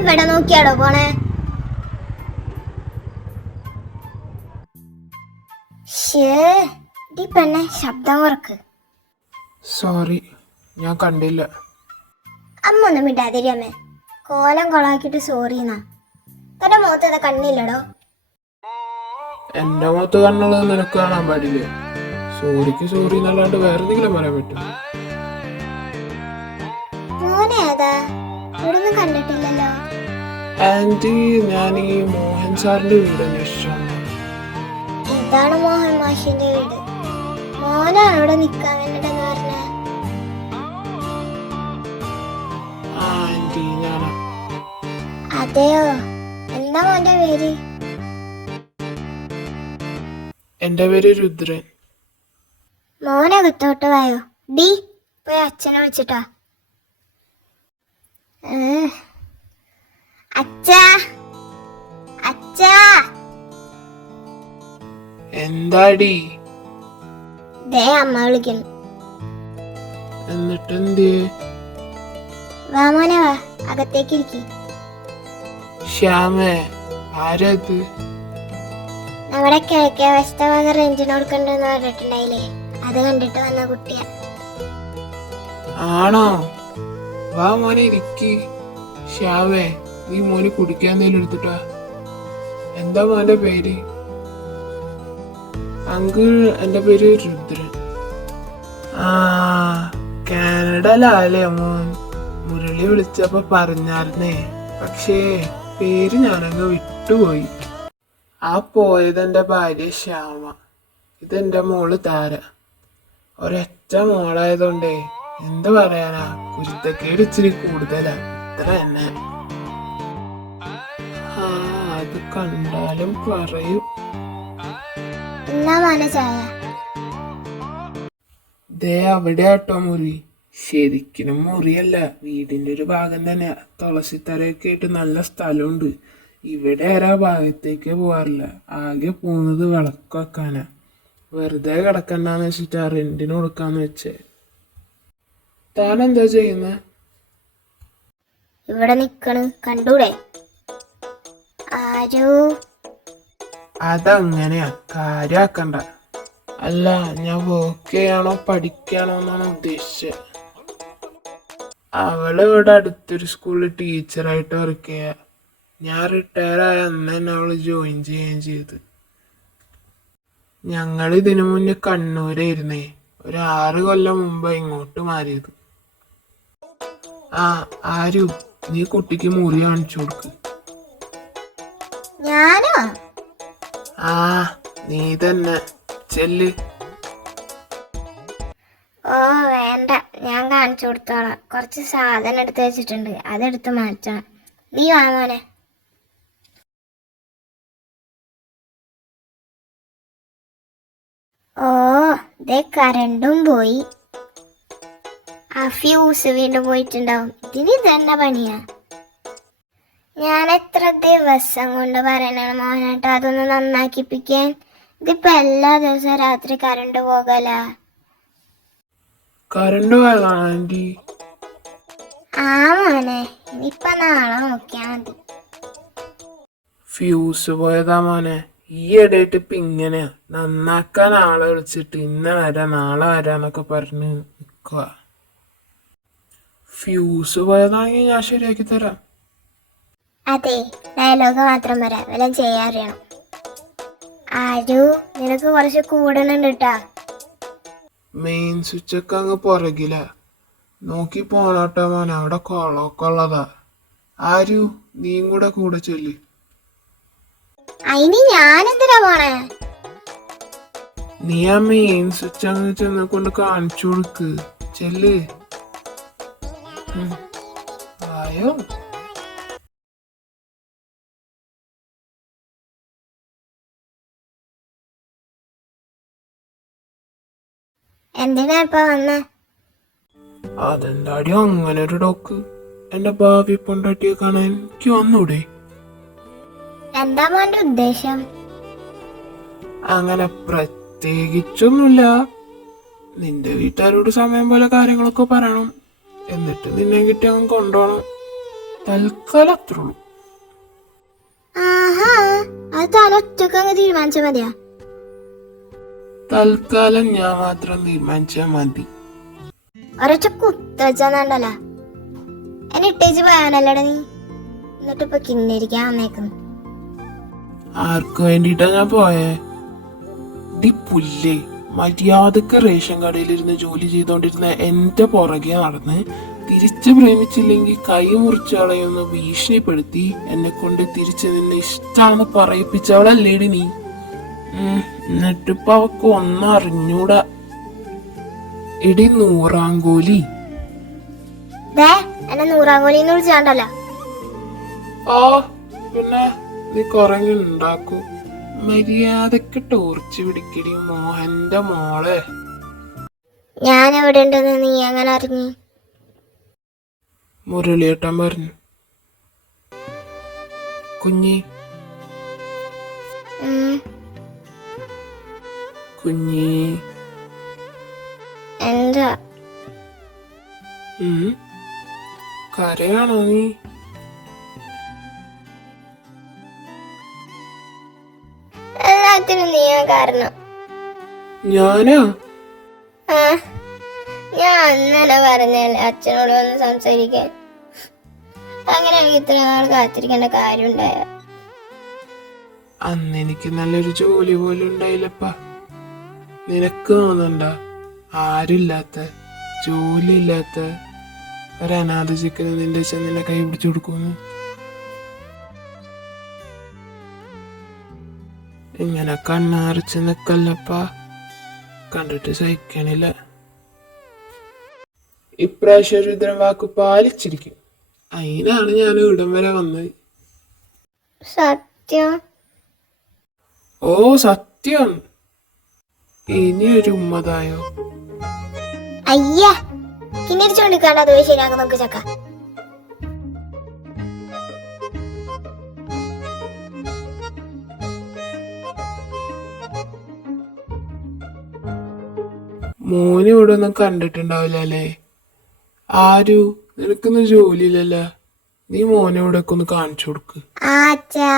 എവിടെ നോക്കിയാടോ പോണേ? പെണ്ണെ ശബ്ദം കുറക്ക്. സോറി, ഞാൻ കണ്ടില്ല. അമ്മ ഒന്നും മിണ്ടാതിരി അമ്മേ. കോലം കൊളാക്കിട്ട് സോറിന്നാ. തന്റെ മുഖത്ത് കണ്ണില്ലടോ. എന്റെ മുഖത്ത് കണ്ണുള്ളത് നിനക്ക് കാണാൻ പാടില്ലേ? സോറിക്ക് സോറി എന്നല്ലാണ്ട് വേറെ എന്തെങ്കിലും പറയാൻ പറ്റും? മോനെ ഏതാ? ഇവിടൊന്നും കണ്ടിട്ടില്ലല്ലോ. ആന്റി, ഞാൻ ഈ മോഹൻ സാറിന്റെ വീട് അന്വേഷിച്ചാണ്. ഇതാണ് മോഹൻ മാഷിന്റെ വീട്. മോനാണ് ഇവിടെ നിക്കാൻ വേണ്ടിട്ടെന്ന് പറഞ്ഞ. ആന്റി, ഞാനാ. അതെയോ? എന്താ മോന്റെ പേര്? എന്റെ പേര് രുദ്രൻ. മോനെ വിത്തോട്ട് വായോ. ഡി പോയി അച്ഛനെ വിളിച്ചിട്ടാ. അച്ഛാ, അച്ഛാ. എന്താടി? ദേ അമ്മ വിളിക്കുന്നു. എന്നിട്ട് എന്തേ? വാ മോനെ വാ, അകത്തേക്ക് ഇരിക്കി. ശ്യാമേ, ആരത്? നമ്മുടെ കിഴക്കേ വശത്തെ വക റെന്റിന് കൊടുക്കണ്ടെന്ന് പറഞ്ഞിട്ടുണ്ടായില്ലേ, അത് കണ്ടിട്ട് വന്ന കുട്ടിയാ. ആണോ? വാ മോനെ ഇരിക്കി. ശ്യാമേ, നീ മോന് കുടിക്കാൻ എന്തെങ്കിലും എടുത്തിട്ടാ. എന്താ മോന്റെ പേര്? അങ്കിൾ, എന്റെ പേര് രുദ്രൻ. കാനഡയിലല്ലേ മോൻ? മുരളി വിളിച്ചപ്പോ പറഞ്ഞായിരുന്നേ, പക്ഷേ പേര് ഞാനങ്ങ് വിട്ടുപോയി. ആ പോയതെന്റെ ഭാര്യ ശ്യാമ, ഇതെന്റെ മോള് താര. ഒരൊറ്റ മോളായതുകൊണ്ടേ എന്ത് പറയാനാ, കുരുത്തക്കേട് ഇച്ചിരി കൂടുതലാ, ഇത്ര തന്നെ. അത് കണ്ടാലും പറയും. എന്നാ മോനെ ചായ? ദേ അവിടെ ആട്ടോ മുറി. ശരിക്കും മുറിയല്ല, വീടിന്റെ ഒരു ഭാഗം തന്നെ. തുളസിത്തറയൊക്കെ ആയിട്ട് നല്ല സ്ഥലമുണ്ട്. ഇവിടെ ആരാ ഭാഗത്തേക്ക് പോവാറില്ല. ആകെ പോകുന്നത് വിളക്ക് വെക്കാനാ. വെറുതെ കിടക്കണ്ടെന്ന് വെച്ചിട്ടാ റെന്റിന് കൊടുക്കാന്ന് വെച്ചേ. താൻ എന്താ ചെയ്യുന്നേ? ഇവിടെ നിക്കണ്, കണ്ടൂടെ? ആരോ. അതങ്ങനെയാ, കാര്യാക്കണ്ട. അല്ല, ഞാൻ വർക്ക് ചെയ്യാണോ പഠിക്കാണോ എന്നാണ് ഉദ്ദേശിച്ചത്. അവള് ഇവിടെ അടുത്തൊരു സ്കൂളിൽ ടീച്ചറായിട്ട് വർക്ക് ചെയ്യാ. ഞാൻ റിട്ടയർ ആയ അന്ന് തന്നെ അവള് ജോയിൻ ചെയ്യുകയും ചെയ്ത്. ഞങ്ങൾ ഇതിനു മുന്നേ കണ്ണൂരായിരുന്നേ. ഒരു 6 കൊല്ലം മുമ്പ് ഇങ്ങോട്ട് മാറിയത്. ആരു, നീ കുട്ടിക്ക് മുറി കാണിച്ചു കൊടുക്ക്. ഞാനോ? നീ തന്നെ. ചെല്ല്. ഓ വേണ്ട, ഞാൻ കാണിച്ചു കൊടുത്തോളാം. കുറച്ച് സാധനം എടുത്ത് വെച്ചിട്ടുണ്ട്, അതെടുത്ത് മാറ്റണം. നീ വാ മോനെ. ഓ ദേ കരണ്ടും പോയി. ആ ഫ്യൂസ് വീണ്ടും പോയിട്ടുണ്ടാവും. ഇതിന് ഇതന്നെ പണിയാ. ഞാൻ എത്ര ദിവസം കൊണ്ട് പറയണ മോനായിട്ട് അതൊന്ന് നന്നാക്കിപ്പിക്കാൻ. ഇതിപ്പോ എല്ലാ ദിവസവും രാത്രി കരണ്ട് പോകല. കരണ്ട് പോയതാണോ ആന്റി? മോനെ, ഇനിയിപ്പൊ നാളെ നോക്കിയാ മതി. ഫ്യൂസ് പോയതാ മോനെ. ഈ ഇടയിട്ട് ഇപ്പൊ ഇങ്ങനെയാ, നന്നാക്കാൻ ആളെ വിളിച്ചിട്ട് ഇന്ന് വരാ നാളെ വരാന്നൊക്കെ പറഞ്ഞ് നിക്കുക. ഫ്യൂസ് പോയതാണെങ്കിൽ ഞാൻ ശരിയാക്കി തരാം. അതെ, ഡയലോഗ് മാത്രം വരാം, വല്ലതും ചെയ്യാറിയണം. ആരു, നിനക്ക് കുറച്ച് കൂടണുണ്ട് കേട്ടാ. മെയിൻ സ്വിച്ച് ഒക്കെ അങ്ങ് പുറകില. നോക്കി പോണോട്ടോ മോനെ, അവിടെ കൊളമൊക്കെ ഉള്ളതാ. ആരു, നീയും കൂടെ ചൊല്ലി. അയിന് ഞാനെന്തിനാ പോണേ? നീ ആ മെയിൻ സ്വിച്ച് അങ്ങ് ചെന്ന് കൊണ്ട് കാണിച്ചു കൊടുക്ക്. ചെല്ല്. ആയോ? എന്തിനാ ഇപ്പൊ വന്ന? അതെന്താടി അങ്ങനെ ഒരു ഡോക്ക്? എന്റെ ഭാവി പൊണ്ടാട്ടിയെ കാണാൻ എനിക്ക് വന്നൂടെ? എന്താ മോന്റെ ഉദ്ദേശം? അങ്ങനെ പ്രത്യേകിച്ചൊന്നുമില്ല. നിന്റെ വീട്ടുകാരോട് സമയം പോലെ കാര്യങ്ങളൊക്കെ പറയണം. എന്നിട്ട് നിന്നെ കിട്ടി അവൻ കൊണ്ടുപോകണം. തൽക്കാലം അത്രേ ഉള്ളൂ. ആഹാ, അത് താൻ ഒറ്റക്ക് അങ്ങ് തീരുമാനിച്ചാ മതിയാ? തൽക്കാലം ഞാൻ മാത്രം തീരുമാനിച്ചാ മതി. ഒരൊറ്റ കുത്ത വെച്ചാന്നണ്ടല്ല എന്നെ ഇട്ടേച്ച് പോയാനല്ലട നീ. എന്നിട്ട് ഇപ്പൊ കിന്നിരിക്കാൻ വന്നേക്കുന്നു. ആർക്ക് വേണ്ടിട്ടാ ഞാൻ പോയേ? ഡി പുല്ലേ, മര്യാദക്ക് റേഷൻ കടയിലിരുന്ന് ജോലി ചെയ്തോണ്ടിരുന്ന എന്റെ പുറകെ നടന്ന് തിരിച്ചു പ്രേമിച്ചില്ലെങ്കിൽ കൈ മുറിച്ച് കളയൊന്ന് ഭീഷണിപ്പെടുത്തി എന്നെ കൊണ്ട് തിരിച്ച് നിന്നെ ഇഷ്ടാന്ന് പറയിപ്പിച്ചവളല്ലേടി നീ. എന്നിട്ടിപ്പൊ അവക്ക് ഒന്നും അറിഞ്ഞൂടാ. എടി നൂറാങ്കോലി. എന്നെ നൂറാങ്കോലിന്ന് വിളിച്ചാണ്ടല്ലോ. ആ പിന്നെ നീ കൊറേ ഉണ്ടാക്കൂ. മര്യാദക്ക് ടോർച്ച് പിടിക്കടി മോഹന്റെ മോളെ. ഞാൻ എവിടെ ഉണ്ടെന്ന് നീ അങ്ങനെ അറിഞ്ഞു? മുരളിയേട്ടൻ പറഞ്ഞു. കുഞ്ഞി കുഞ്ഞി എന്താ കരയാണോ നീ? എല്ലാത്തിനും നീയാ കാരണം. ഞാനാ? ഞാൻ അന്നനെ പറഞ്ഞല്ലേ അച്ഛനോട് വന്ന് സംസാരിക്കാൻ. അങ്ങനെ എനിക്ക് ഇത്ര നാൾ കാത്തിരിക്കേണ്ട കാര്യം ഉണ്ടായ? അന്ന് എനിക്ക് നല്ലൊരു ജോലി പോലും ഉണ്ടായില്ലപ്പാ. നിനക്ക് തോന്നണ്ട ആരുമില്ലാത്ത ജോലി ഇല്ലാത്ത ഒരു അനാഥ ചിക്കന് നിന്റെ അച്ഛൻ നിന്നെ കൈ പിടിച്ചു കൊടുക്കുന്നു. ഇങ്ങനെ കണ്ണാറിച്ച് നിക്കല്ലപ്പാ, കണ്ടിട്ട് സഹിക്കണില്ല. ഇപ്രാവശ്യം രുദ്രൻ വാക്ക് പാലിച്ചിരിക്കും. അതിനാണ് ഞാൻ ഇവിടം വരെ വന്നത്. സത്യം? ഓ സത്യം. ഇനി ഒരു ഉമ്മതായോ? അയ്യ, കിന്നിരിച്ചോണ്ടിരിക്കാണ്ട് അത് ശരിയാക്കും നമുക്ക് ചക്ക. മോന് ഇവിടെ ഒന്നും കണ്ടിട്ടുണ്ടാവില്ല അല്ലേ? ആരു? നിനക്കൊന്നും ജോലിയില്ലല്ലോ. നീ മോനെ ഇവിടെ ഒക്കെ ഒന്ന് കാണിച്ചു കൊടുക്ക്. ആച്ചാ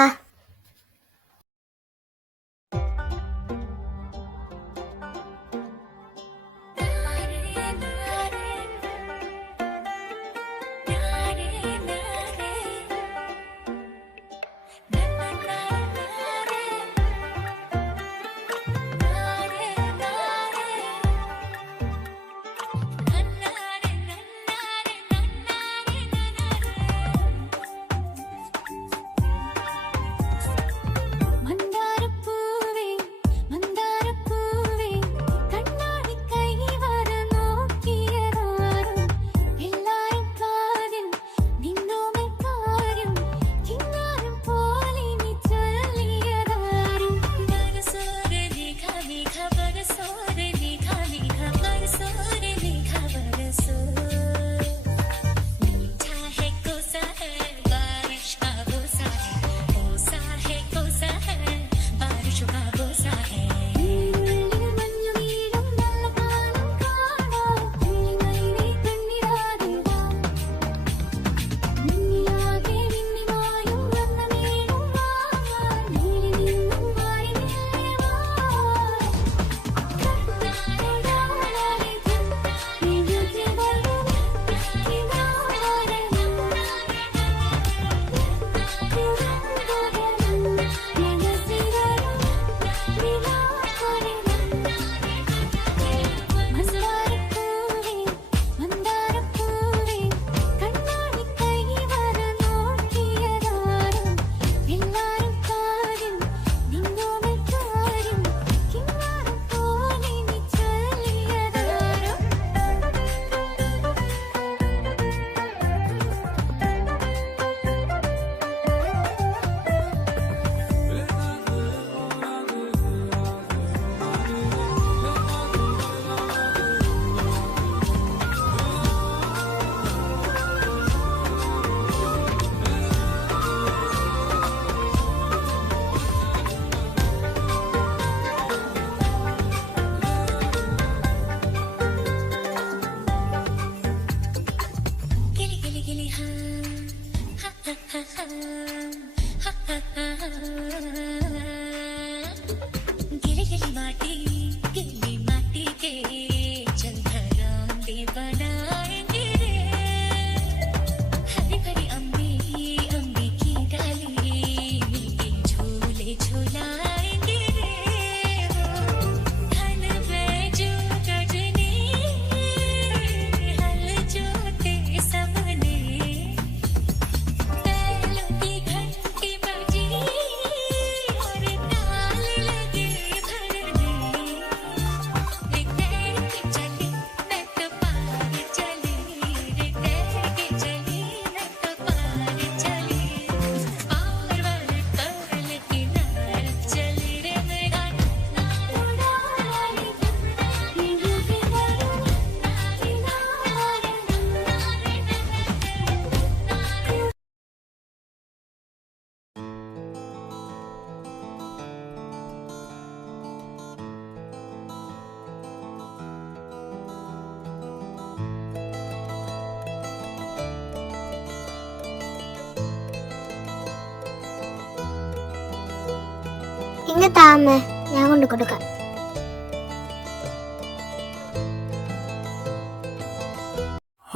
ഇങ്ങ താമേ, ഞാൻ കൊണ്ടു കൊടുക്കാം.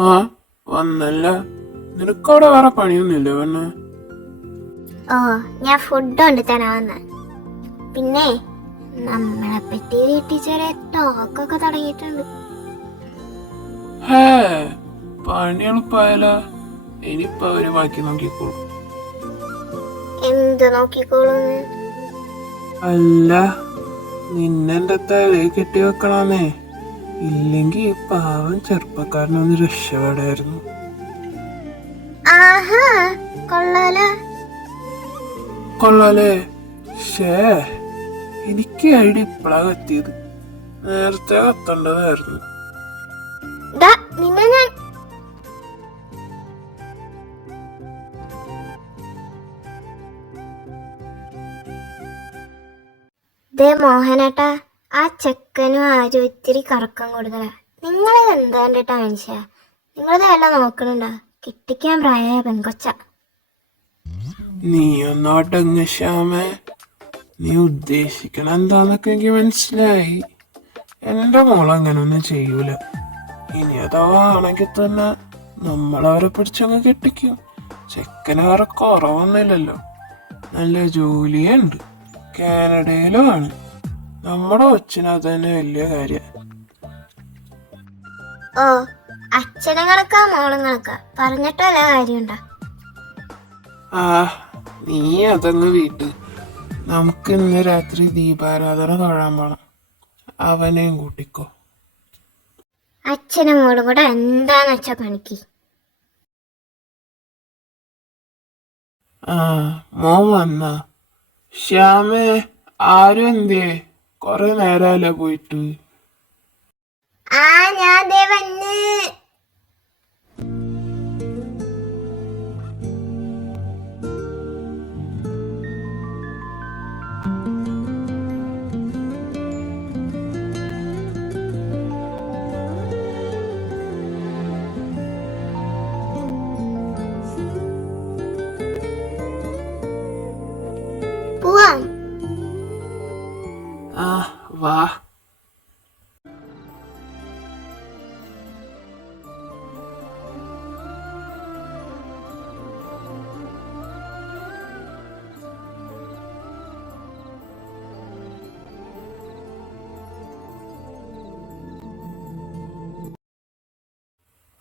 ആ വന്നല്ല, നിനക്കവിടെ വേറെ പണിയൊന്നുമില്ല പെണ്ണ്? ഓ, ഞാൻ ഫുഡ് കൊണ്ട് തരാൻ വന്ന. പിന്നെ നമ്മളെ പറ്റി വീട്ടിൽ ചെറിയ ടോക്കൊക്കെ തുടങ്ങിയിട്ടുണ്ട്. ഹേ, പണി എളുപ്പായാല. ഇനിയിപ്പോ അവര് ബാക്കി നോക്കിക്കോളും. എന്ത് നോക്കിക്കോളൂന്ന്? അല്ല, നിന്നെന്റെ തലേ കെട്ടി വെക്കണമെന്നേ. ഇല്ലെങ്കി ഈ പാവം ചെറുപ്പക്കാരനൊന്ന് രക്ഷപ്പെടായിരുന്നു. ആഹാ, കൊള്ളാലോ. കൊള്ളാലേ? ഷേ, എനിക്ക് ഐഡിയ ഇപ്പളാ കത്തിയത്. നേരത്തെ കത്തേണ്ടതായിരുന്നു. ദാ, നിന്നെ ഞാൻ ദേ മോഹനേട്ടാ, ആ ചെക്കനും ആരും ഇത്തിരി കറക്കം കൂടുതലാ. നിങ്ങളത് എന്താ കണ്ടിട്ടാ മനുഷ്യ? നിങ്ങളത് വല്ല നോക്കണുണ്ടോ? കിട്ടിക്കാൻ പ്രായമായ പെൺകൊച്ച. നീ ഒന്നോട്ടങ്ങ് ശ്യാമേ. നീ ഉദ്ദേശിക്കണ എന്താന്നൊക്കെ എനിക്ക് മനസ്സിലായി. എന്റെ മോൾ അങ്ങനൊന്നും ചെയ്യൂല. ഇനി അഥവാ ആണെങ്കിൽ തന്നെ നമ്മളവരെ പിടിച്ചങ്ങ് കെട്ടിക്കും. ചെക്കന് വേറെ കുറവൊന്നുമില്ലല്ലോ. നല്ല ജോലിയുണ്ട്, കാനഡയിലും ആണ്. നമ്മുടെ കൊച്ചിന് അത് തന്നെ വലിയ കാര്യം. ഓ, അച്ഛനും കണക്കാ മോളും കണക്കാ, പറഞ്ഞിട്ട് വല്ല കാര്യമുണ്ടോ? ആ, നീ അതങ്ങ് വീട്ട്. നമുക്ക് ഇന്ന് രാത്രി ദീപാരാധന തൊഴാൻ പോണം. അവനെയും കൂട്ടിക്കോ. അച്ഛനും മോളും കൂടെ എന്താന്ന് വെച്ചാ പണിക്ക്. ആ, മോൻ വന്നാ? ശ്യാമേ, ആരും എന്തേ? കൊറേ നേരമല്ലേ പോയിട്ട്? ആ, ഞാൻ ദേ വന്ന്. പോവാം. ആ, വാ.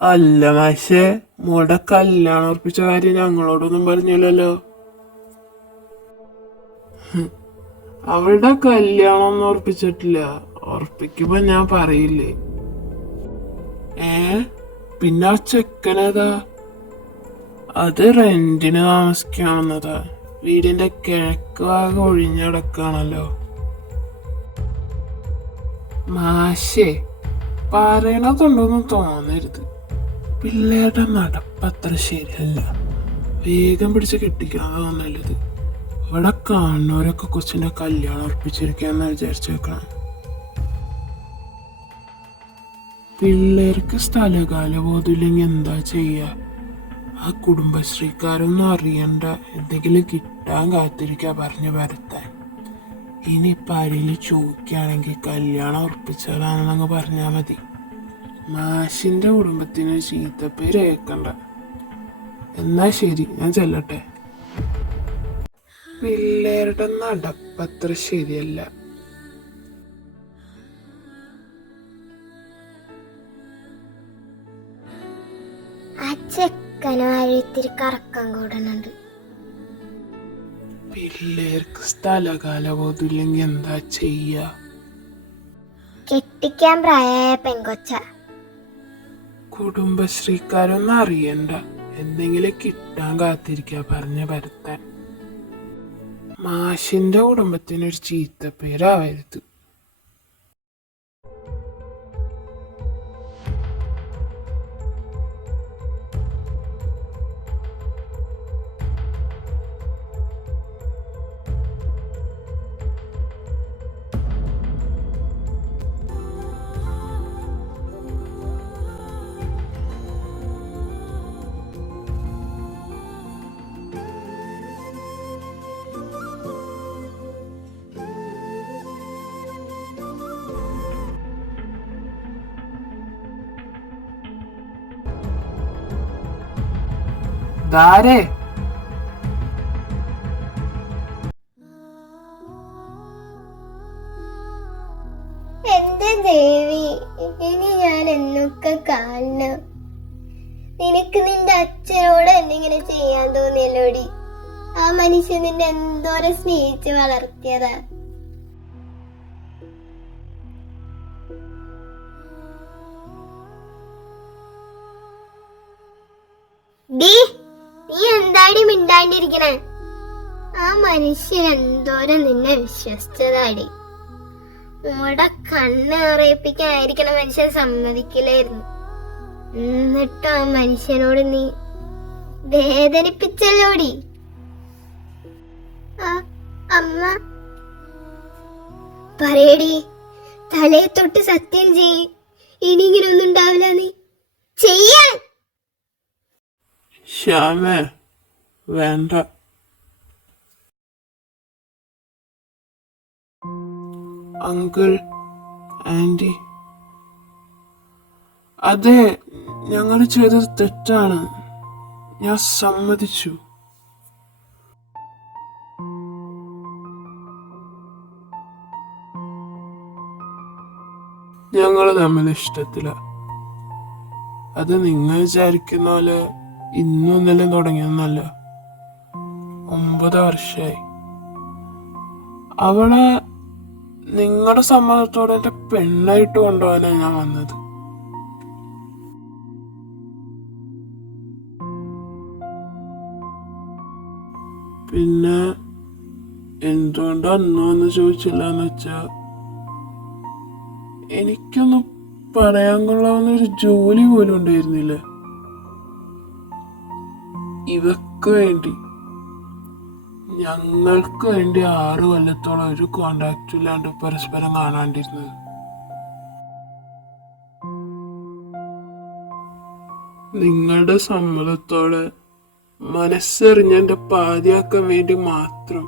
അല്ല മാഷേ, മോടെ കല്യാണം ഉറപ്പിച്ച കാര്യം ഞങ്ങളോടൊന്നും പറഞ്ഞില്ലല്ലോ. അവളുടെ കല്യാണം ഒന്നും ഉറപ്പിച്ചിട്ടില്ല. ഉറപ്പിക്കുമ്പോ ഞാൻ പറയില്ലേ. പിന്നെ ആ ചെക്കനേതാ? അത് റെന്റിന് താമസിക്കാണെന്നതാ. വീടിന്റെ കിഴക്ക് ഭാഗം ഒഴിഞ്ഞടക്കാണല്ലോ. മാഷേ, പറയണതുണ്ടോന്നും തോന്നരുത്. പിള്ളേരുടെ നടപ്പത്ര ശരിയല്ല. വേഗം പിടിച്ച് കെട്ടിക്കണതാ നല്ലത്. ഇവിടെ കാണുന്നവരൊക്കെ കൊച്ചിന്റെ കല്യാണം ഉറപ്പിച്ചിരിക്കാന്ന് വിചാരിച്ചു വെക്കണം. പിള്ളേർക്ക് സ്ഥലകാല ബോധമില്ലെങ്കിൽ എന്താ ചെയ്യാ? ആ കുടുംബശ്രീക്കാരൊന്നും അറിയണ്ട, എന്തെങ്കിലും കിട്ടാൻ കാത്തിരിക്കാ പറഞ്ഞു വരത്താൻ. ഇനിയിപ്പ ആരെങ്കിലും ചോദിക്കുകയാണെങ്കിൽ കല്യാണം ഉറപ്പിച്ചാലാണെന്നങ്ങ് പറഞ്ഞാൽ മതി. മാഷിന്റെ കുടുംബത്തിന് ചീത്തപ്പേര് കേൾക്കണ്ട. എന്നാ ശരി, ഞാൻ ചെല്ലട്ടെ. പിള്ളേരുടെ നടപ്പത്ര ശരിയല്ല. ആ ചെക്കനും ആരും ഇത്തിരി കറക്കം കൂടുന്നുണ്ട്. പിള്ളേർക്ക് സ്ഥലകാല ബോധമില്ലെങ്കിൽ എന്താ ചെയ്യാ? കെട്ടിക്കാൻ പ്രായമായ പെൺകൊച്ച. കുടുംബശ്രീക്കാരൊന്നും അറിയണ്ട, എന്തെങ്കിലും കിട്ടാൻ കാത്തിരിക്കാ പറഞ്ഞ പരത്താൻ. മാഷിന്റെ കുടുംബത്തിനൊരു ചീത്തപ്പേരാവരുത്. അതാരേ? എന്റെ ദേവി, ഇനി ഞാൻ എന്നൊക്കെ കാണണം. നിനക്ക് നിന്റെ അച്ഛനോട് എന്തെങ്കിലും ചെയ്യാൻ തോന്നിയല്ലോടി. ആ മനുഷ്യൻ നിന്നെ എന്തോരം സ്നേഹിച്ച് വളർത്തിയതാ. ഡീ, നീ എന്താടി മിണ്ടാണ്ടിരിക്കണേ? ആ മനുഷ്യൻ എന്തോരം നിന്നെ വിശ്വസിച്ചതാടി. മോടെ കണ്ണ് നിറയിപ്പിക്കാനായിരിക്കണം മനുഷ്യൻ സമ്മതിക്കില്ലായിരുന്നു. എന്നിട്ടും ആ മനുഷ്യനോട് നീ വേദനിപ്പിച്ചല്ലോടി. അമ്മ പറയടി, തലയെ തൊട്ട് സത്യം ചെയ്യ്, ഇനി ഇങ്ങനൊന്നും ഉണ്ടാവില്ല. നീ ചെയ്യാൻ. ശ്യാമേ, വേണ്ട. അങ്കിൾ, ആന്റി, അതെ, ഞങ്ങൾ ചെയ്തത് തെറ്റാണ്. ഞാൻ സമ്മതിച്ചു. ഞങ്ങൾ തമ്മിൽ ഇഷ്ടത്തില. അത് നിങ്ങൾ വിചാരിക്കുന്ന പോലെ ഇന്നും ഇന്നലെ തുടങ്ങിയൊന്നല്ല. 9 വർഷമായി. അവളെ നിങ്ങളുടെ സമ്മതത്തോടെ എന്റെ പെണ്ണായിട്ട് കൊണ്ടുപോകാനാണ് ഞാൻ വന്നത്. പിന്നെ എന്തുകൊണ്ട് അന്നോന്ന് ചോദിച്ചില്ലെന്ന് വെച്ചാ, എനിക്കൊന്നും പറയാൻ കൊള്ളാവുന്ന ഒരു ജോലി പോലും ഉണ്ടായിരുന്നില്ല. ഇവക്ക് വേണ്ടി, ഞങ്ങൾക്ക് വേണ്ടി 6 കൊല്ലത്തോളം ഒരു കോണ്ടാക്റ്റും ഇല്ലാണ്ട് പരസ്പരം കാണാണ്ടിരുന്നത്. നിങ്ങളുടെ സമ്മതത്തോടെ മനസ്സറിഞ്ഞ എന്റെ പാതിയാക്കാൻ വേണ്ടി മാത്രം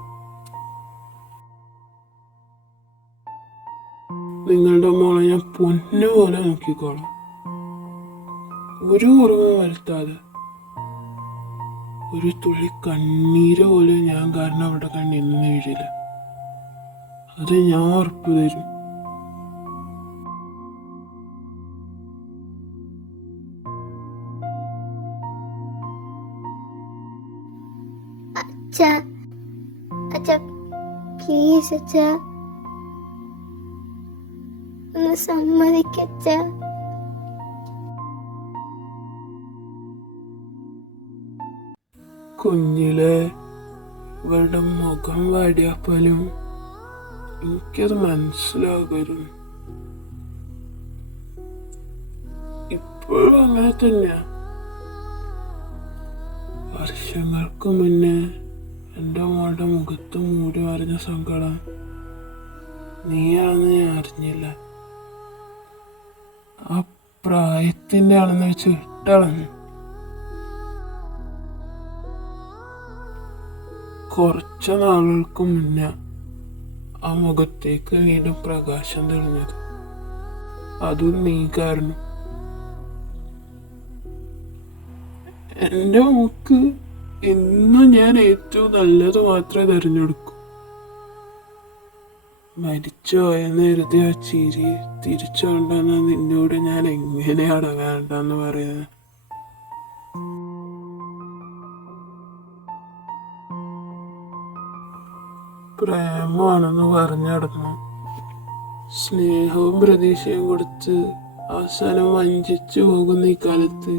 നിങ്ങളുടെ മോളെ ഞാൻ പൊന്നു പോലെ നോക്കിക്കോളാം. ഒരു കുറവ് വരുത്താതെ. ഒരു തുള്ളി കണ്ണീര് പോലും ഞാൻ കാരണം അവിടെ കണ്ണിൽ നിന്ന് വീഴില്ല. അത് ഞാൻ ഉറപ്പ് തരും. അച്ഛാ, പ്ലീസ് അച്ഛാ, ഒന്ന് സമ്മതിക്കച്ച. കുഞ്ഞിലെ ഇവരുടെ മുഖം വാടിയപ്പോലും എനിക്കത് മനസ്സിലാകരുന്നു. ഇപ്പോഴും അങ്ങനെ തന്നെയാ. വർഷങ്ങൾക്ക് മുന്നേ എൻ്റെ മോളുടെ മുഖത്ത് മൂടി മറിഞ്ഞ സങ്കടം നീയാണെന്ന് ഞാൻ അറിഞ്ഞില്ല. ആ പ്രായത്തിൻ്റെ ആണെന്ന് വെച്ച് ഇട്ടളഞ്ഞു. കുറച്ച് നാളുകൾക്ക് മുന്നേ ആ മുഖത്തേക്ക് വീണ്ടും പ്രകാശം തെളിഞ്ഞത്. അതും നീ കാരണം. എൻ്റെ മോക്ക് ഇന്നും ഞാൻ ഏറ്റവും നല്ലത് മാത്രമേ തിരഞ്ഞെടുക്കൂ. മരിച്ചുപോയെന്ന് കരുതി ആ ചിരി തിരിച്ചുകൊണ്ടെന്ന് നിന്നോട് ഞാൻ എങ്ങനെയാണ് വേണ്ടെന്ന് പറയുന്നത്? പ്രേമാണെന്ന് പറഞ്ഞു നടന്നു സ്നേഹവും പ്രതീക്ഷയും കൊടുത്ത് അവസാനം വഞ്ചിച്ചു പോകുന്ന ഈ കാലത്ത്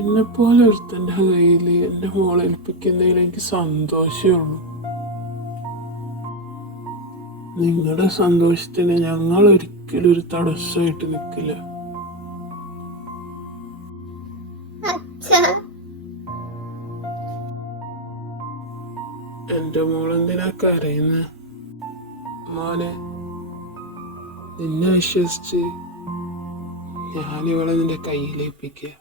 എന്നെപ്പോലെ ഒരുത്തൻ്റെ കയ്യിൽ എൻ്റെ മോളേൽപ്പിക്കുന്നതിൽ എനിക്ക് സന്തോഷമുള്ളൂ. നിങ്ങളുടെ സന്തോഷത്തിന് ഞങ്ങൾ ഒരിക്കലും ഒരു തടസ്സമായിട്ട് നിൽക്കില്ല. എൻ്റെ മോളെന്തിനാ കരയുന്ന? മോനെ, നിന്നെ വിശ്വസിച്ച് ഞാനിവളെ നിന്റെ കയ്യിലേൽപ്പിക്കുക.